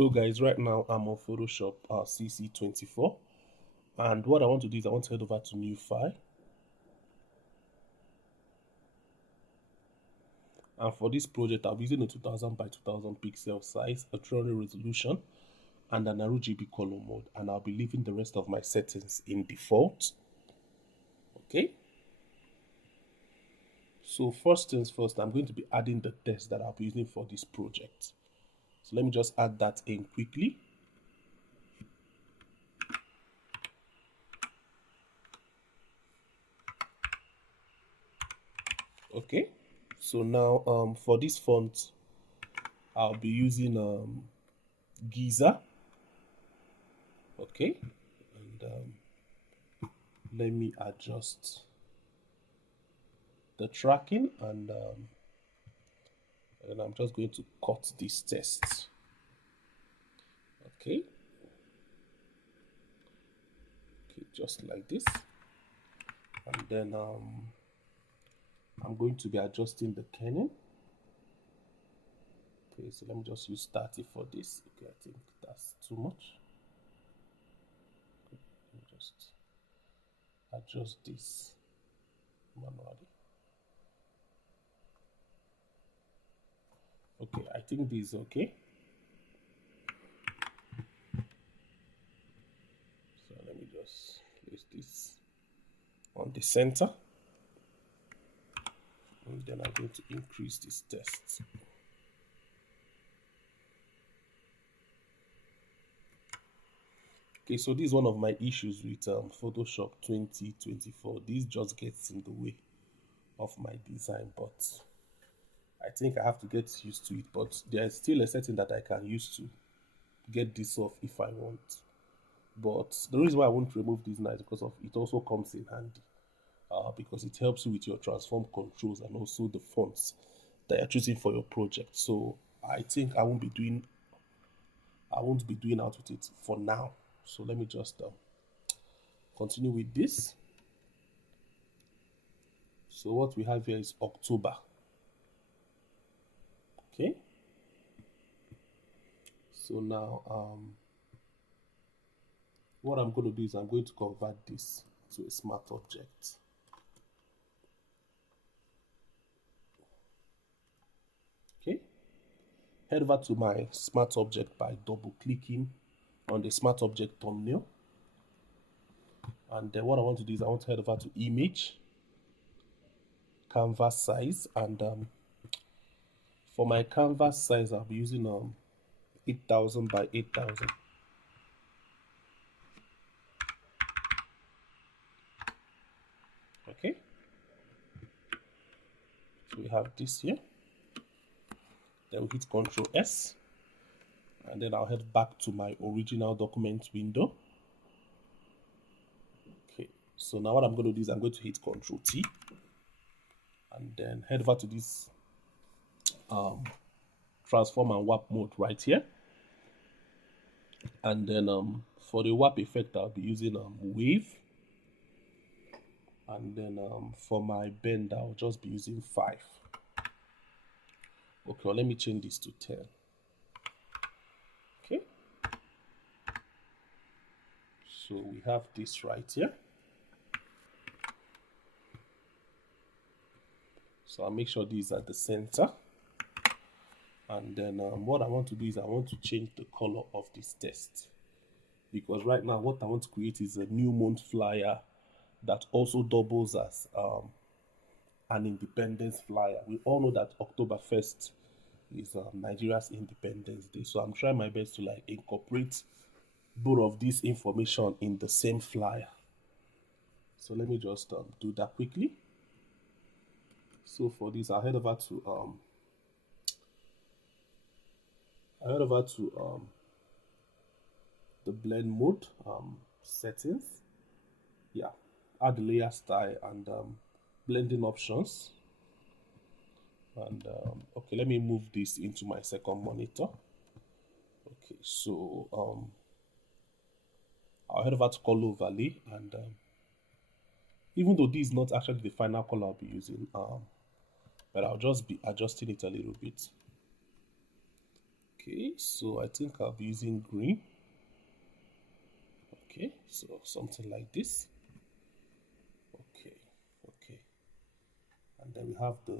So guys, right now I'm on Photoshop CC24, and what I want to do is I want to head over to new file, and for this project I'll be using a 2000 by 2000 pixel size, a 300 resolution, and an RGB color mode, and I'll be leaving the rest of my settings in default. Okay, so first things first, I'm going to be adding the text that I'll be using for this project. So let me just add that in quickly. Okay, so now for this font I'll be using Giza. Okay, and let me adjust the tracking, and I'm just going to cut this text. Okay, just like this, and then I'm going to be adjusting the kerning. Okay, so let me just use 30 for this. Okay, I think that's too much. Let me just adjust this manually. Okay, I think this is okay. So let me just place this on the center, and then I'm going to increase this text. Okay, so this is one of my issues with Photoshop 2024. This just gets in the way of my design, but I think I have to get used to it. But there is still a setting that I can use to get this off if I want. But the reason why I won't remove this now is because of it also comes in handy, because it helps you with your transform controls and also the fonts that you're choosing for your project. So I think I won't be doing out with it for now. So let me just continue with this. So what we have here is October. Okay. So now what I'm going to do is I'm going to convert this to a smart object. Okay. Head over to my smart object by double clicking on the smart object thumbnail. And then what I want to do is I want to head over to image, canvas size, and for my canvas size I'll be using 8000 by 8000. Okay, so we have this here. Then we hit Ctrl S, and then I'll head back to my original document window. Okay, so now what I'm going to do is I'm going to hit Ctrl T, and then head over to this transform and warp mode right here. And then for the warp effect I'll be using wave, and then for my bend I'll just be using 5. Okay, well, let me change this to 10. Okay, so we have this right here. So I'll make sure this is at the center, and then what I want to do is I want to change the color of this text, because right now what I want to create is a new month flyer that also doubles as an independence flyer. We all know that October 1st is Nigeria's Independence Day, so I'm trying my best to like incorporate both of this information in the same flyer. So let me just do that quickly. So for this I'll head over to the blend mode settings. Yeah, add the layer style and blending options. And okay, let me move this into my second monitor. Okay, so I'll head over to color overlay, and even though this is not actually the final color I'll be using, but I'll just be adjusting it a little bit. Okay, so I think I'll be using green. Okay, so something like this. Okay, okay. And then we have the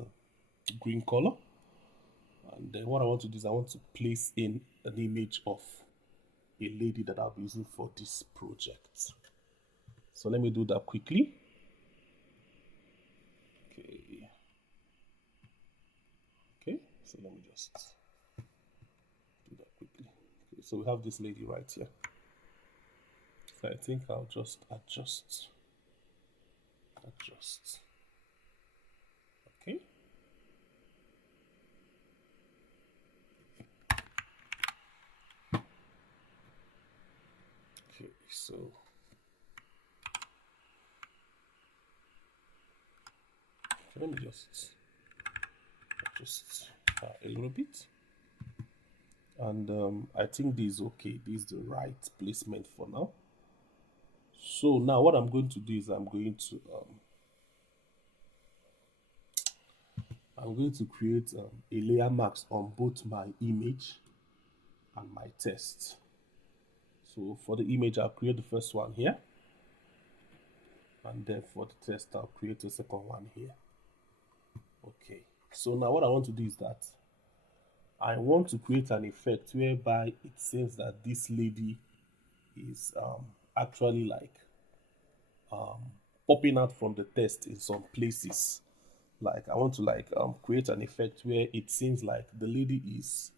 green color. And then what I want to do is I want to place in an image of a lady that I'll be using for this project. So let me do that quickly. Okay. Okay, so let me just do that quickly. Okay, so we have this lady right here. So I think I'll just adjust. Okay. Okay, so let me just adjust a little bit. And I think this is okay. This is the right placement for now. So now what I'm going to do is I'm going to create a layer mask on both my image and my test. So for the image, I'll create the first one here. And then for the test, I'll create a second one here. Okay. So now what I want to do is that I want to create an effect whereby it seems that this lady is actually like popping out from the test in some places. Like I want to like create an effect where it seems like the lady is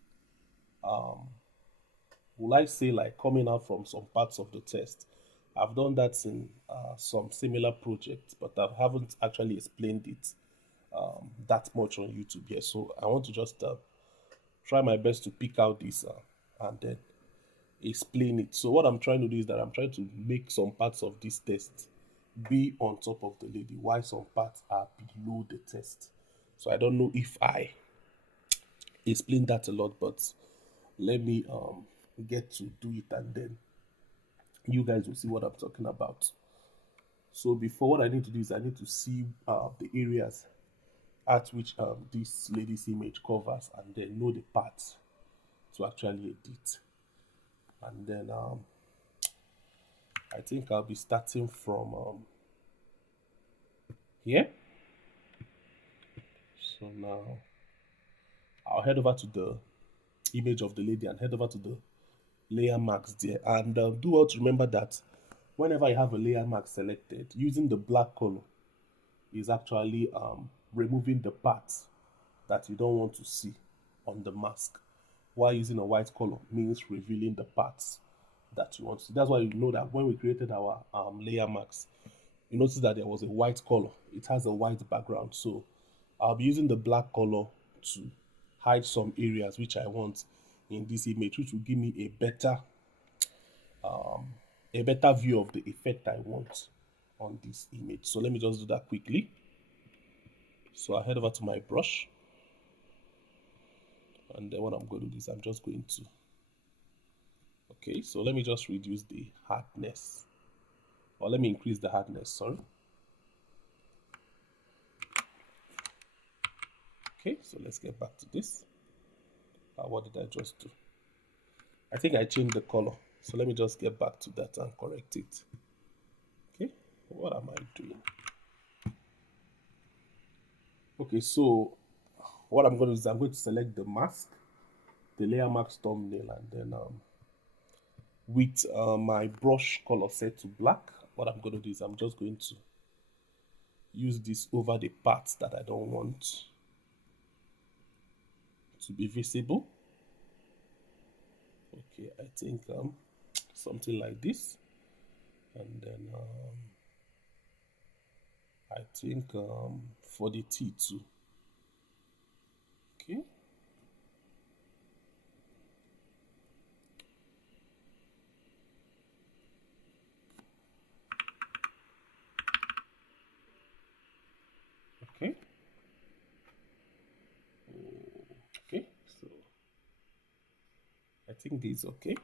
will I say like coming out from some parts of the test. I've done that in some similar projects, but I haven't actually explained it that much on YouTube here. So I want to just try my best to pick out this and then explain it. So what I'm trying to do is that I'm trying to make some parts of this test be on top of the lady, while some parts are below the test. So I don't know if I explained that a lot, but let me get to do it and then you guys will see what I'm talking about. So before, what I need to do is I need to see the areas at which this lady's image covers and then know the parts to actually edit. And then I think I'll be starting from here. So now I'll head over to the image of the lady and head over to the layer mask there. And do well to remember that whenever you have a layer mask selected, using the black color is actually removing the parts that you don't want to see on the mask, while using a white color means revealing the parts that you want to see. That's why you know that when we created our layer mask, you notice that there was a white color. It has a white background. So I'll be using the black color to hide some areas which I want in this image, which will give me a better view of the effect I want on this image. So let me just do that quickly. So I head over to my brush, and then what I'm going to do is I'm just going to, okay, so let me just reduce the hardness, or let me increase the hardness, sorry. Okay, so let's get back to this. What did I just do? I think I changed the color. So let me just get back to that and correct it. Okay, what am I doing? Okay, so what I'm going to do is I'm going to select the mask, the layer mask thumbnail, and then with my brush color set to black, what I'm going to do is I'm just going to use this over the parts that I don't want to be visible. Okay, I think something like this, and then I think for the T2. Okay. Okay. Okay, so I think this is okay.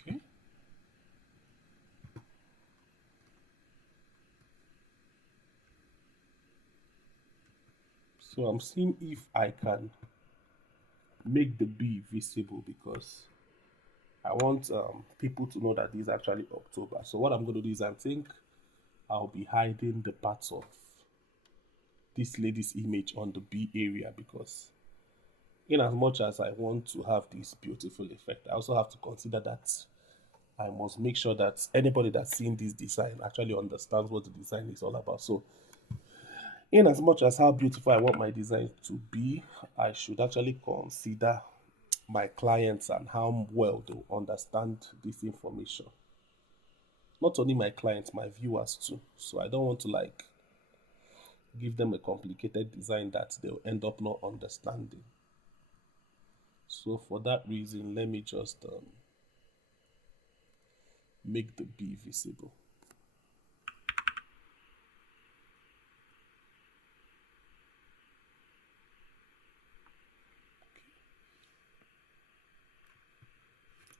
Okay. So I'm seeing if I can make the B visible because I want people to know that this is actually October. So what I'm going to do is I think I'll be hiding the parts of this lady's image on the B area because in as much as I want to have this beautiful effect, I also have to consider that I must make sure that anybody that's seeing this design actually understands what the design is all about. So in as much as how beautiful I want my design to be, I should actually consider my clients and how well they understand this information. Not only my clients, my viewers too. So I don't want to like give them a complicated design that they'll end up not understanding. So for that reason, let me just make the B visible.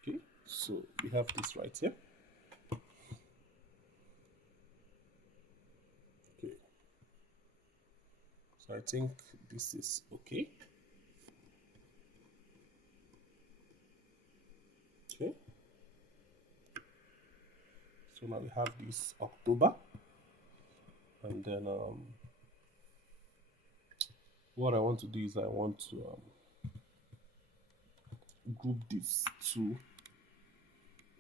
Okay, so we have this right here. Okay, so I think this is okay. Okay, so now we have this October, and then what I want to do is I want to group these two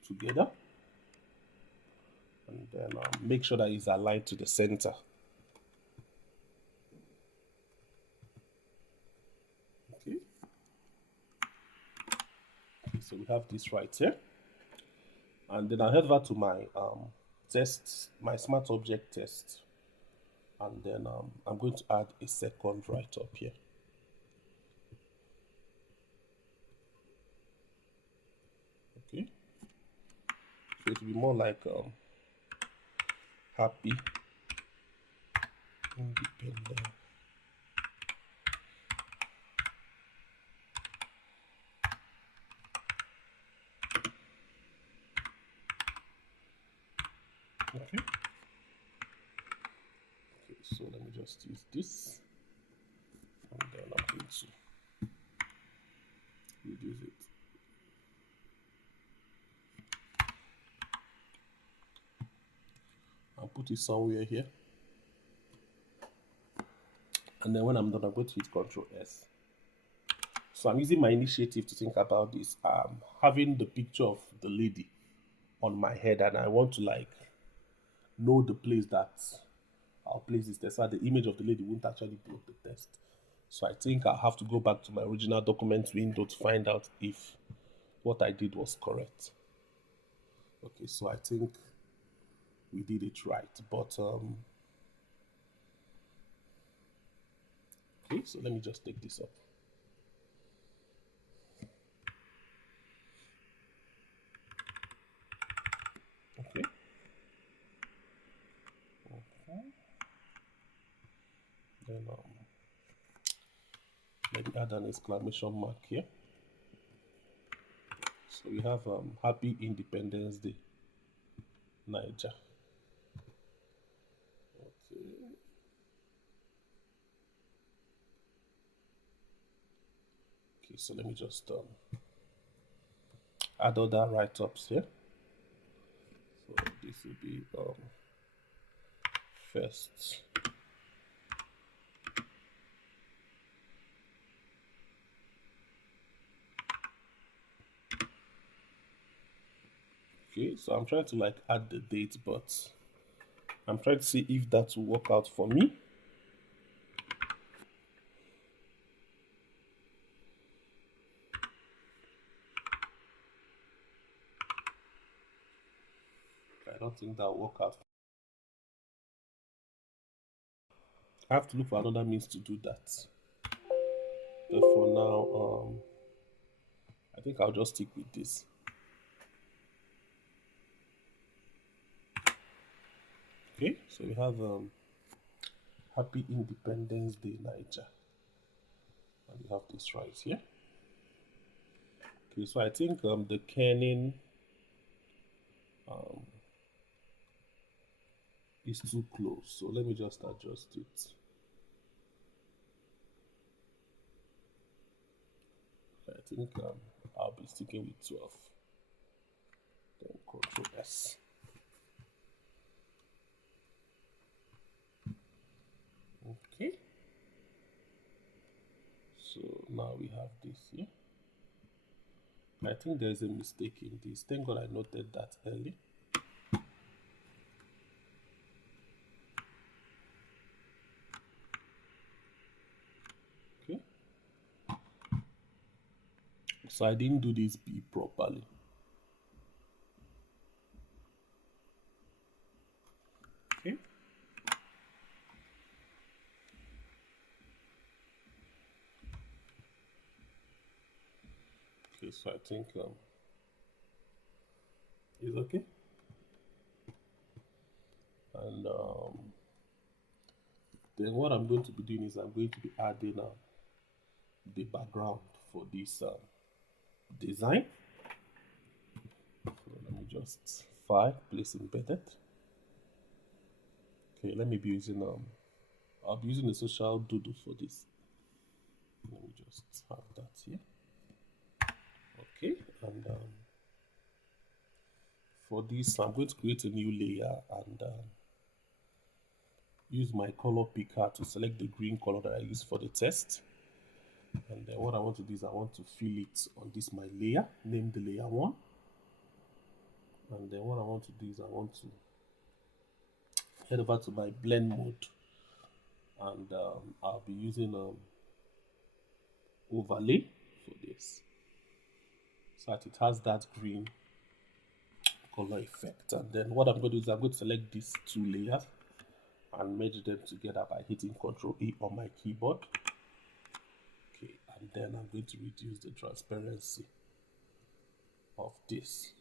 together, and then make sure that it's aligned to the center. Okay. Okay, so we have this right here, and then I'll head over to my test, my smart object test, and then I'm going to add a second right up here. Okay, so it will be more like happy independent. Okay. Okay, so let me just use this, and then I'm going to reduce it. I'll put it somewhere here, and then when I'm done, I'm going to hit Control S. So I'm using my initiative to think about this. Having the picture of the lady on my head, and I want to like know the place that I'll place this test so that the image of the lady won't actually block the test. So I think I'll have to go back to my original document window to find out if what I did was correct. Okay, so I think we did it right, but okay, so let me just take this up. Okay. Okay. Then let me add an exclamation mark here. So we have Happy Independence Day, Niger. Okay. Okay, so let me just add other write-ups here. So this will be first. Okay, so I'm trying to like add the date, but I'm trying to see if that will work out for me. I don't think that will work out. I have to look for another means to do that. But for now, I think I'll just stick with this. Okay, so we have Happy Independence Day, Niger. And we have this right here. Okay, so I think the kerning is too close. So let me just adjust it. I think I'll be sticking with 12. Then Control S. Okay. So now we have this here. I think there's a mistake in this. Thank God I noted that early. Okay. So I didn't do this B properly. Okay. Okay, so I think it's okay. And then what I'm going to be doing is I'm going to be adding the background for this design. So let me just file, place embedded. Okay, let me be using I'll be using the social doodle for this. Let me just have that here. Okay, and for this I'm going to create a new layer and use my color picker to select the green color that I use for the test. And then what I want to do is I want to fill it on this my layer, name the layer 1. And then what I want to do is I want to head over to my blend mode, and I'll be using overlay for this, so that it has that green color effect. And then what I'm going to do is I'm going to select these two layers and merge them together by hitting Ctrl A on my keyboard. Okay, and then I'm going to reduce the transparency of this.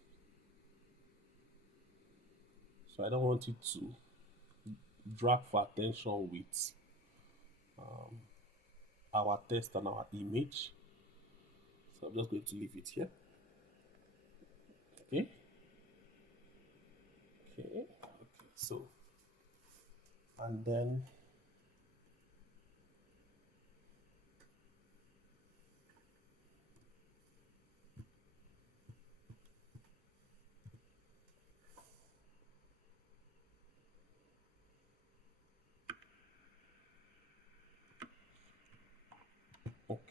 So I don't want it to drag for attention with our text and our image. So I'm just going to leave it here. Okay. Okay. So, and then okay.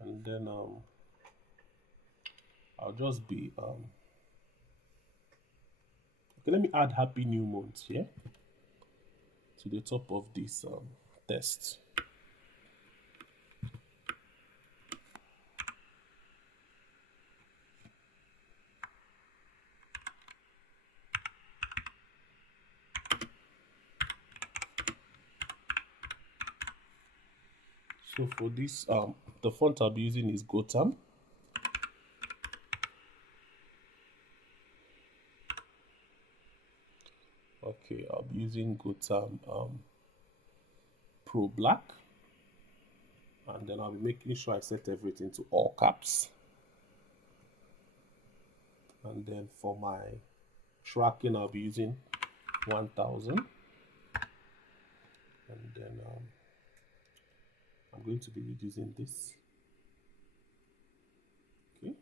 And then I'll just be okay, let me add happy new month here to the top of this test. So for this the font I'll be using is Gotham. Okay, I'll be using Gotham Pro Black, and then I'll be making sure I set everything to all caps. And then for my tracking I'll be using 1000, and then I'm going to be reducing this. Okay.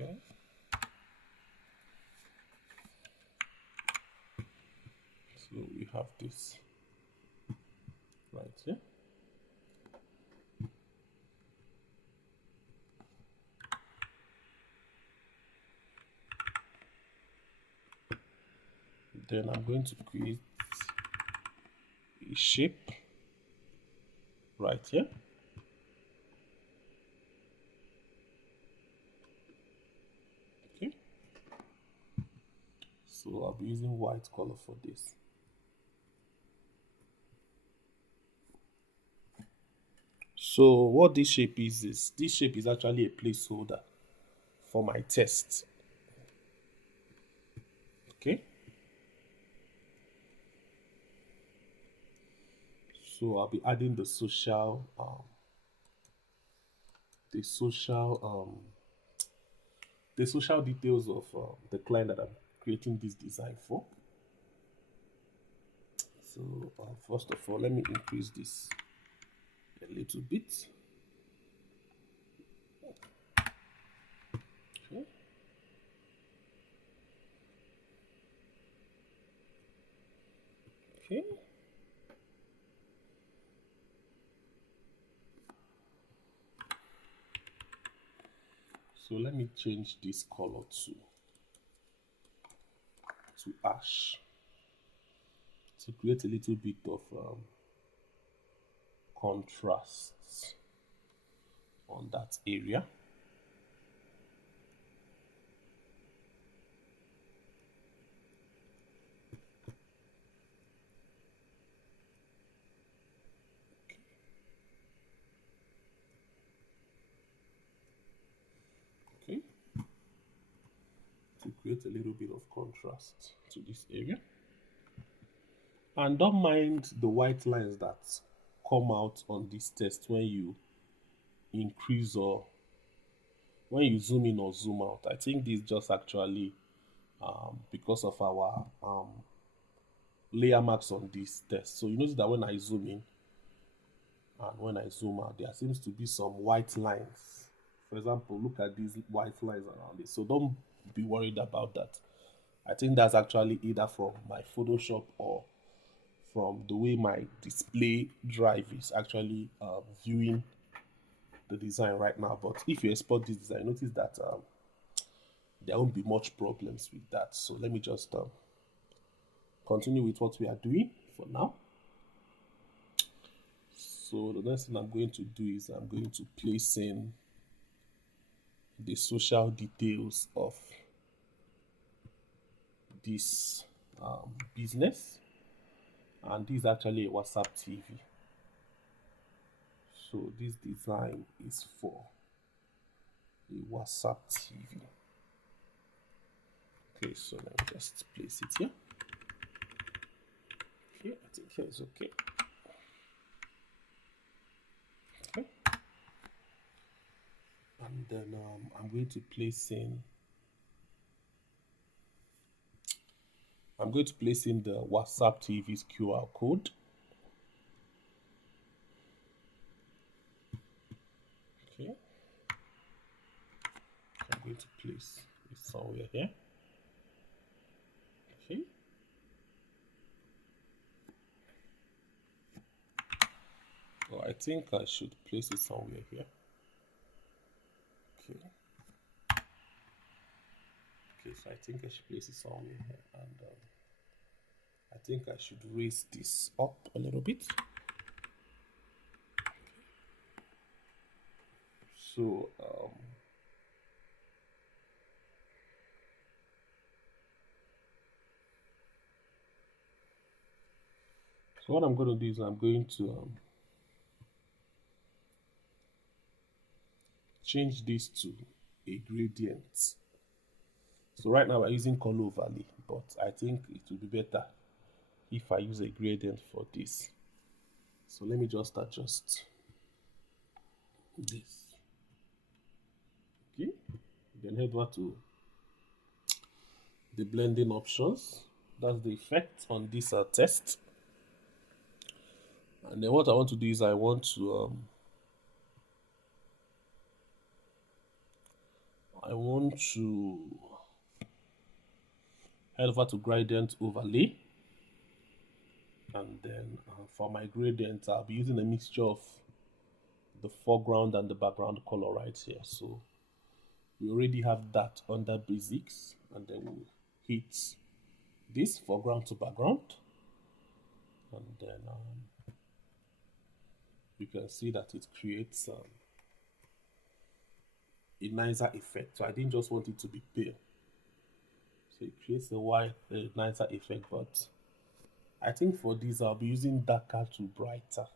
Okay. So we have this right here. Then I'm going to create a shape right here. Okay. So I'll be using white color for this. So what this shape is this shape is actually a placeholder for my test. Okay. So I'll be adding the social the social details of the client that I'm creating this design for. So first of all, let me increase this a little bit. Okay. Okay. So let me change this color to ash to create a little bit of contrast on that area. Okay. To create a little bit of contrast to this area. And don't mind the white lines that come out on this test when you increase or when you zoom in or zoom out. I think this just actually because of our layer marks on this test. So you notice that when I zoom in and when I zoom out, there seems to be some white lines. For example, look at these white lines around it. So don't be worried about that. I think that's actually either from my Photoshop or from the way my display drive is actually viewing the design right now. But if you export this design, notice that there won't be much problems with that. So let me just continue with what we are doing for now. So the next thing I'm going to do is I'm going to place in the social details of this business, and this is actually a WhatsApp TV. So this design is for a WhatsApp TV. Okay, so let me just place it here. Okay, I think here is okay. Okay. And then I'm going to place in the WhatsApp TV's QR code. Okay. I'm going to place it somewhere here. Okay. So I think I should place it somewhere here. Okay. Okay, so I think I should place it somewhere here, and I think I should raise this up a little bit. So so what I'm going to do is I'm going to change this to a gradient. So right now we're using color overlay, but I think it will be better if I use a gradient for this. So let me just adjust this. Okay, then head over to the blending options. That's the effect on this test. And then what I want to do is I want to head over to gradient overlay, and then for my gradient I'll be using a mixture of the foreground and the background color right here. So we already have that under basics, and then we'll hit this foreground to background, and then you can see that it creates a nicer effect. So I didn't just want it to be pale, so it creates a nicer effect. But I think for this I'll be using darker to brighter.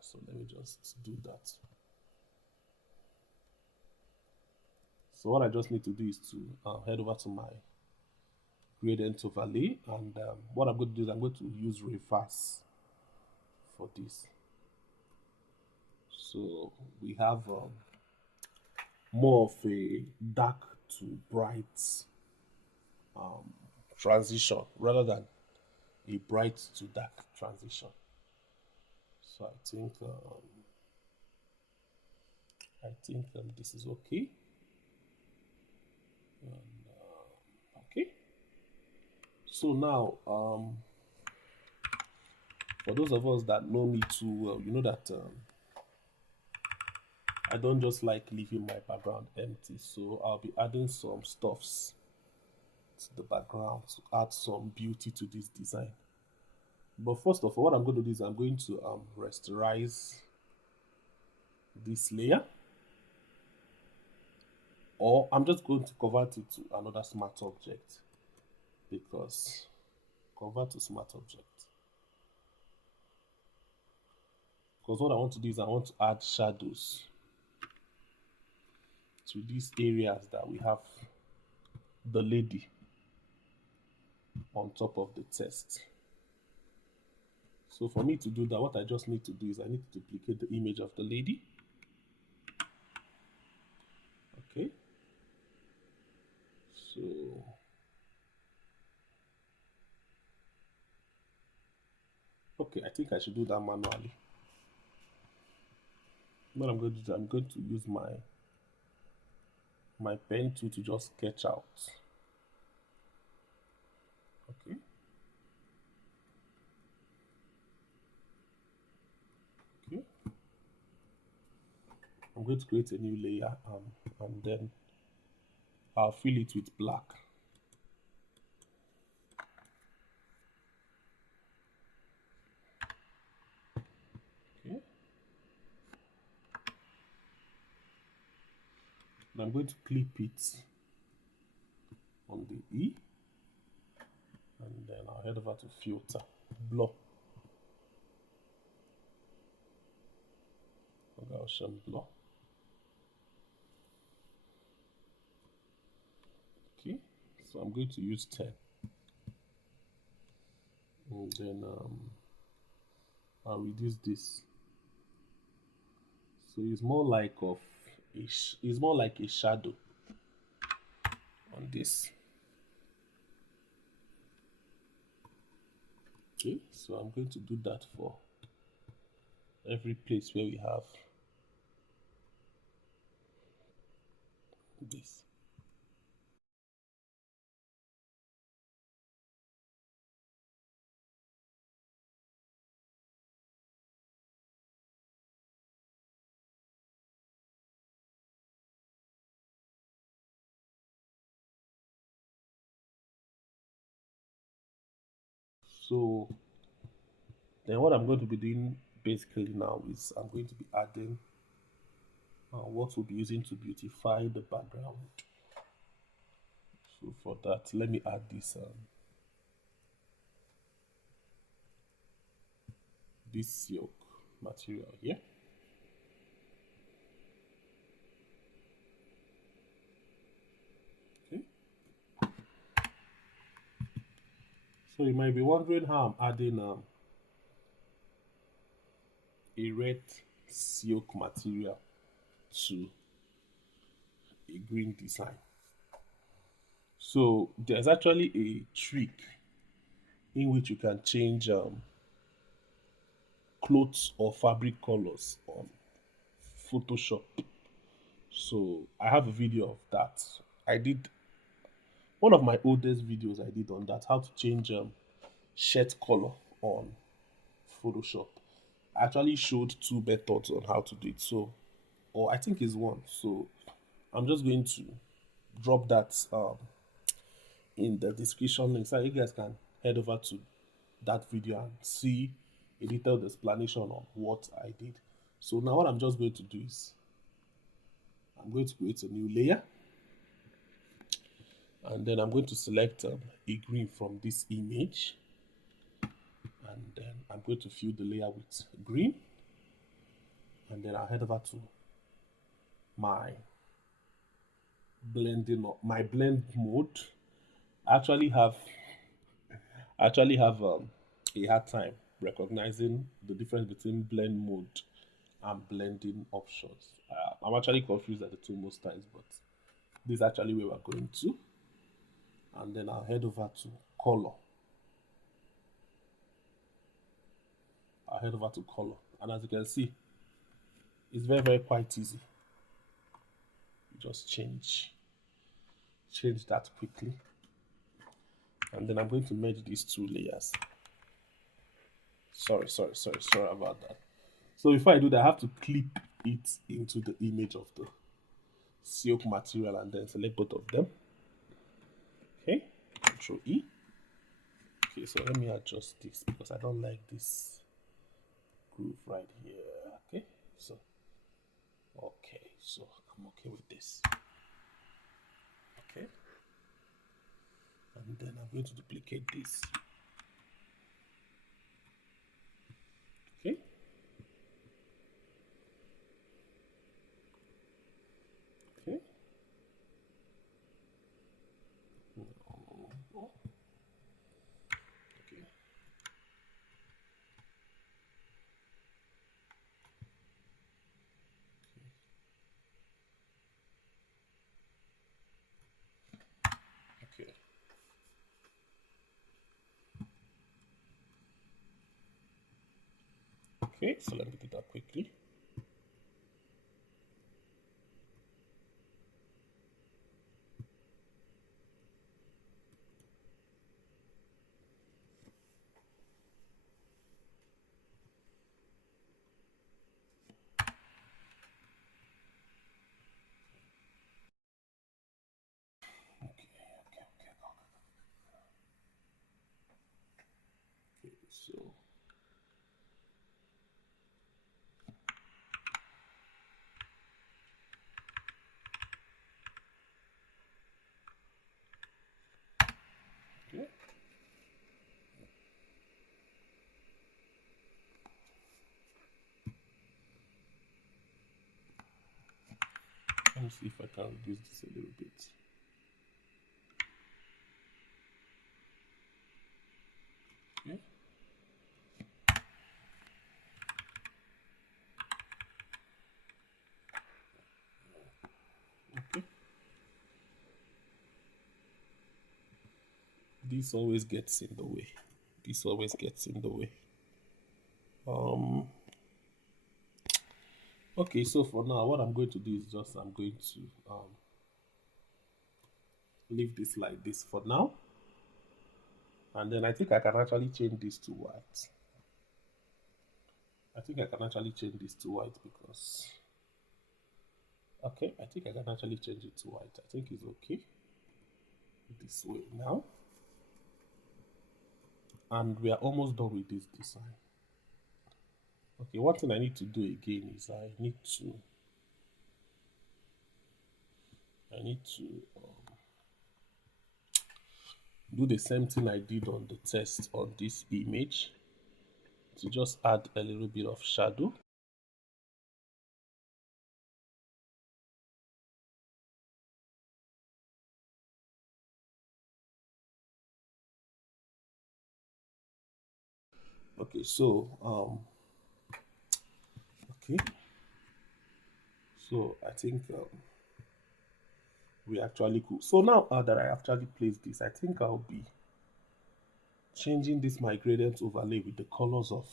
So let me just do that. So what I just need to do is to head over to my gradient overlay, and what I'm going to do is I'm going to use reverse for this. So we have more of a dark to bright transition rather than a bright to dark transition. So I think this is okay. Okay. So now, for those of us that know me too well, you know that I don't just like leaving my background empty. So I'll be adding some stuffs to the background to add some beauty to this design. But first of all, what I'm going to do is I'm going to rasterize this layer, or I'm just going to convert it to another smart object, because convert to smart object. Because what I want to do is I want to add shadows to these areas that we have the lady on top of the text. So for me to do that, what I just need to do is I need to duplicate the image of the lady. Okay. So okay, I think I should do that manually. What I'm going to do, I'm going to use my pen tool to just sketch out. Okay. Okay. I'm going to create a new layer, and then I'll fill it with black. Okay. And I'm going to clip it on the E, and then I'll head over to filter, blur, Gaussian blur. Okay, so I'm going to use 10, and then I'll reduce this. So it's more like it's more like a shadow on this. Okay, so I'm going to do that for every place where we have this. So then what I'm going to be doing basically now is I'm going to be adding what we'll be using to beautify the background. So for that, let me add this silk material here. Okay. So you might be wondering how I'm adding a red silk material to a green design. So there's actually a trick in which you can change clothes or fabric colors on Photoshop. So I have a video of that. I did one of my oldest videos I did on that, how to change shirt color on Photoshop. I actually showed two methods on how to do it. So, or I think it's one. So I'm just going to drop that in the description link so you guys can head over to that video and see a detailed explanation on what I did. So now what I'm just going to do is I'm going to create a new layer, and then I'm going to select a green from this image, and then I'm going to fill the layer with green, and then I'll head over to my blend mode. I actually have a hard time recognizing the difference between blend mode and blending options. I'm actually confused at the two most times, but this is actually where we're going to. And then I'll head over to color. I'll head over to color. And as you can see, it's very quite easy. You just change that quickly. And then I'm going to merge these two layers. Sorry about that. So before I do that, I have to clip it into the image of the silk material and then select both of them. Okay, Control E. Okay, so let me adjust this because I don't like this groove right here. Okay, so I'm okay with this. Okay, and then I'm going to duplicate this. Okay. Okay. Okay. Okay. Okay, so let me do that quickly. Okay, so okay. Let me see if I can reduce this a little bit. Okay. Okay. This always gets in the way. Okay, so for now, what I'm going to do is I'm going to leave this like this for now. And then I think I can actually change this to white. Because okay, I think I can actually change it to white. I think it's okay this way now. And we are almost done with this design. Okay, one thing I need to do again is I need to do the same thing I did on the test on this image to just add a little bit of shadow. Okay, so okay, so I think we actually cool. So now that I actually placed this, I think I'll be changing this my gradient overlay with the colors of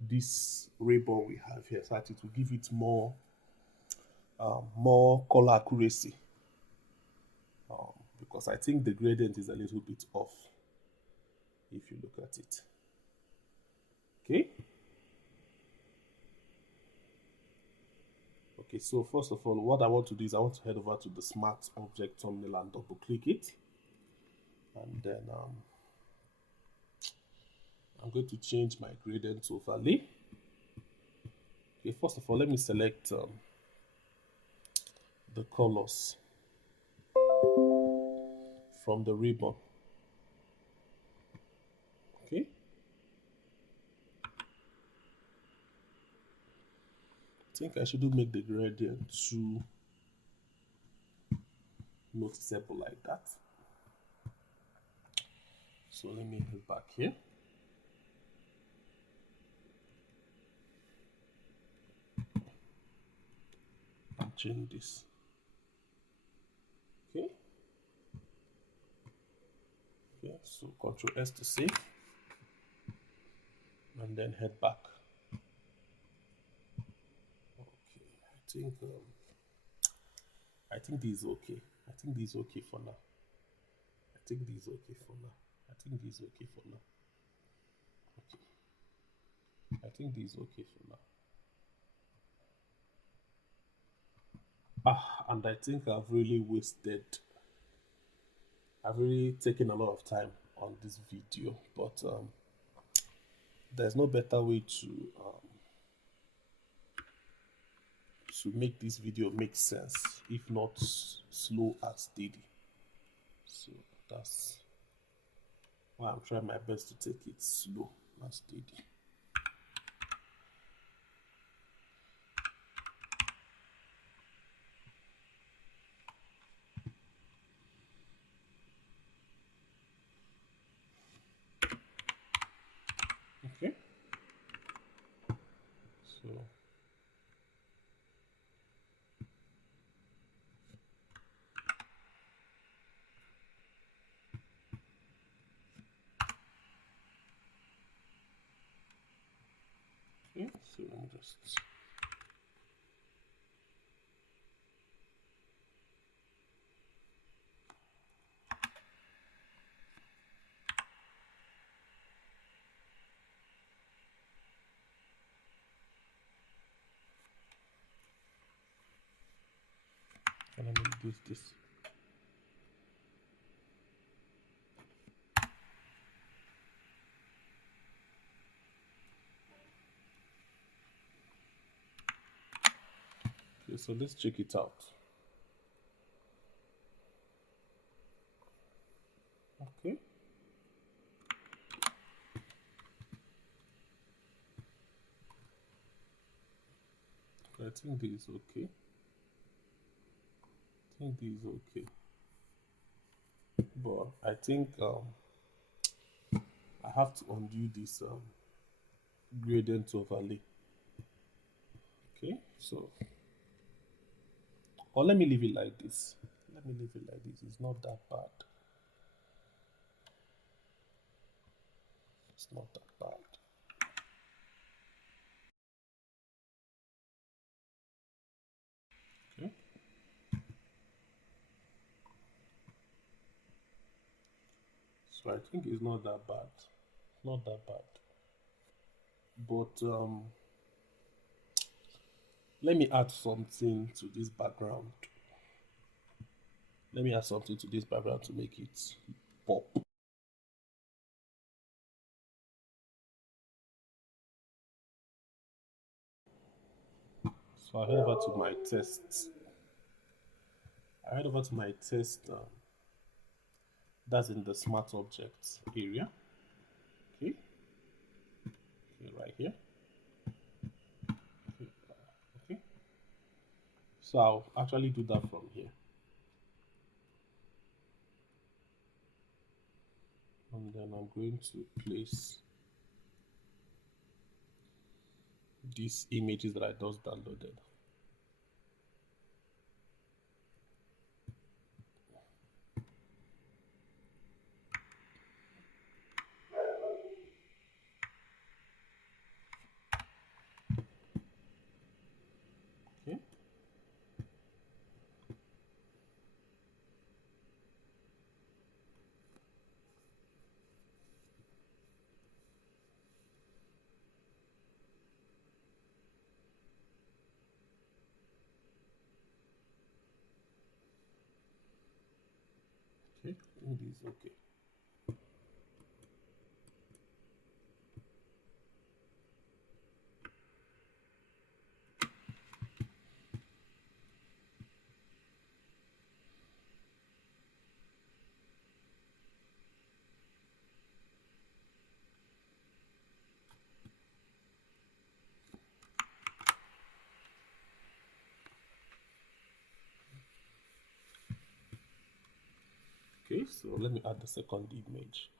this rainbow we have here, so that it will give it more color accuracy. Because I think the gradient is a little bit off if you look at it. Okay. Okay, so first of all, what I want to do is I want to head over to the Smart Object thumbnail and double click it. And then I'm going to change my gradient overlay. Okay, first of all, let me select the colors from the ribbon. Okay. I think I shouldn't make the gradient too noticeable like that. So let me head back here. change this. Okay. Okay, so Control S to save, and then head back. Okay, I think this is okay. I think this is okay for now. I think this is okay for now. I think this is okay for now. Okay. I think this is okay for now. And I think I've really taken a lot of time on this video, but there's no better way to make this video make sense if not slow and steady. So that's why I'm trying my best to take it slow and steady. Okay. So okay, so let me just let me reduce this. Okay, so let's check it out. Okay. I think this is okay. I think this is okay. But I think I have to undo this gradient overlay. Okay, so or let me leave it like this. Let me leave it like this. It's not that bad. It's not that bad. Okay. So I think it's not that bad. Not that bad. But let me add something to this background. Let me add something to this background to make it pop. So I head over to my test. I head over to my test. That's in the smart objects area. Okay. Okay, right here. Okay. Okay. So I'll actually do that from here. And then I'm going to place these images that I just downloaded. Okay. Okay. I think this is okay. Okay, so let me add the second image.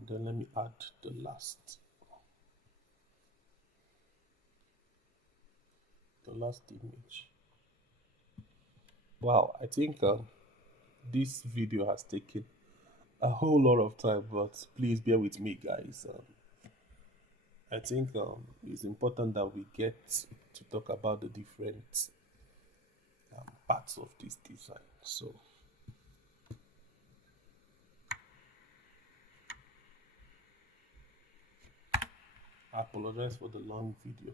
and then let me add the last image. Wow, I think this video has taken a whole lot of time, but please bear with me, guys. I think it's important that we get to talk about the different parts of this design. So I apologize for the long video.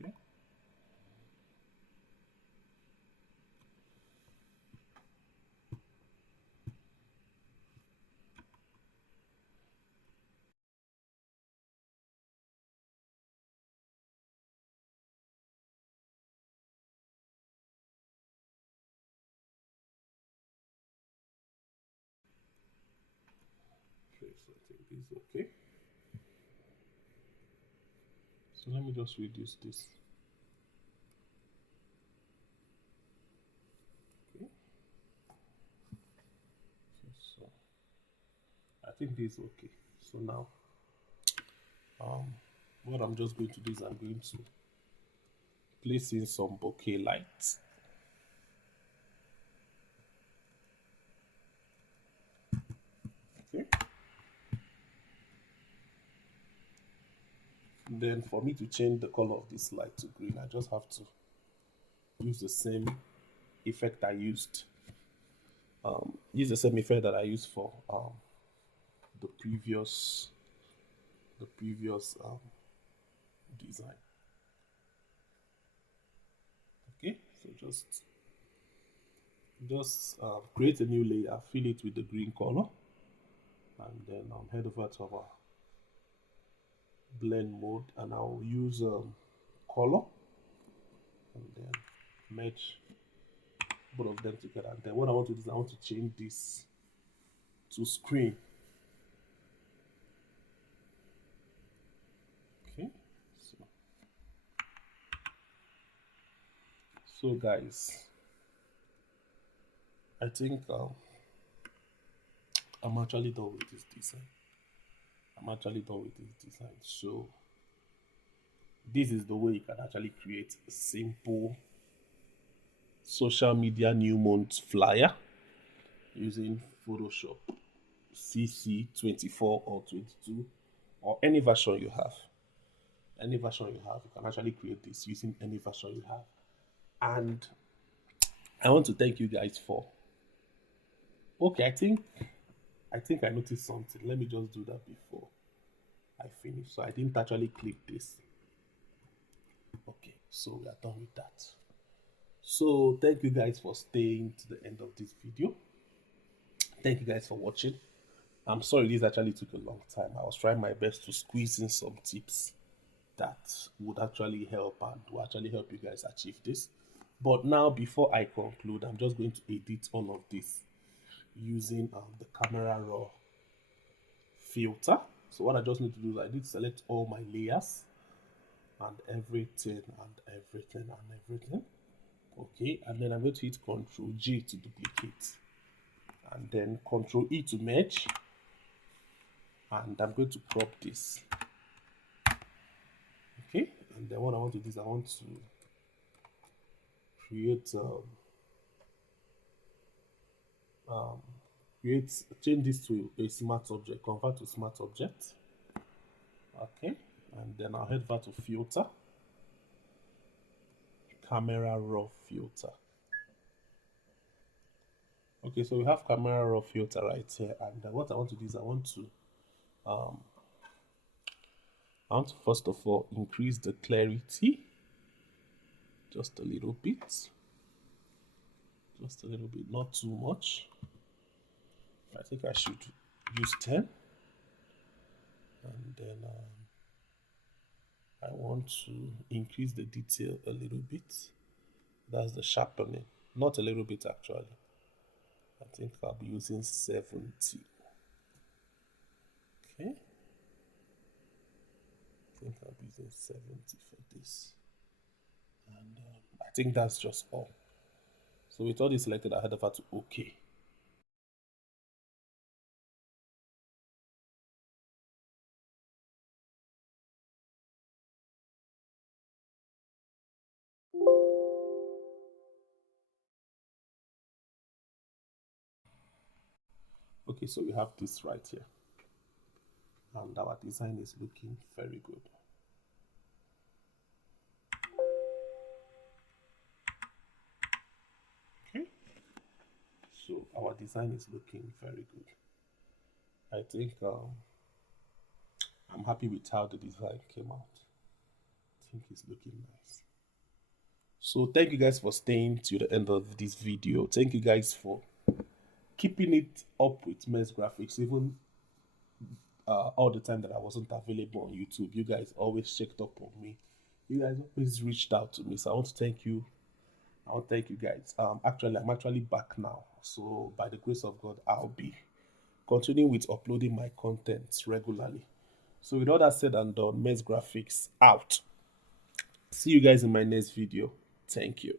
Okay. Okay, so I think this is okay. So let me just reduce this. Okay. So I think this is okay. So now, what I'm just going to do is I'm going to place in some bokeh lights. Okay. Then for me to change the color of this light to green, I just have to use the same effect I used. Use the same effect that I used for the previous design. Okay, so just create a new layer, fill it with the green color, and then head over to our blend mode, and I'll use color, and then match both of them together. And then what I want to do is I want to change this to screen. Okay, so guys, I think I'm actually done with this design. So this is the way you can actually create a simple social media new month flyer using Photoshop CC 24 or 22 or any version you have. You can actually create this using any version you have. And I want to thank you guys for. Okay, I think I noticed something. Let me just do that before I finish. So I didn't actually click this. Okay, so we are done with that. So thank you guys for staying to the end of this video. Thank you guys for watching. I'm sorry this actually took a long time. I was trying my best to squeeze in some tips that would actually help and will actually help you guys achieve this. But now, before I conclude, I'm just going to edit all of this using the camera raw filter. So what I just need to do is I need to select all my layers and everything. Okay, and then I'm going to hit Ctrl G to duplicate, and then Ctrl E to merge, and I'm going to crop this. Okay, and then what I want to do is I want to create change this to a smart object, convert to smart object. Okay, and then I'll head over to filter, camera raw filter. Okay, so we have camera raw filter right here, and what I want to do is I want to first of all increase the clarity just a little bit, not too much. I think I should use 10, and then I want to increase the detail a little bit. That's the sharpening. Not a little bit actually. I think I'll be using 70. Okay. I think I'll be using 70 for this. And I think that's just all. So with all this selected, I head over to OK. Okay, so we have this right here. And our design is looking very good. Okay. So our design is looking very good. I think I'm happy with how the design came out. I think it's looking nice. So thank you guys for staying to the end of this video. Thank you guys for keeping it up with Mess Graphics, even all the time that I wasn't available on YouTube. You guys always checked up on me. You guys always reached out to me. So I want to thank you. I want to thank you guys. I'm actually back now. So by the grace of God, I'll be continuing with uploading my content regularly. So with all that said and done, Mess Graphics out. See you guys in my next video. Thank you.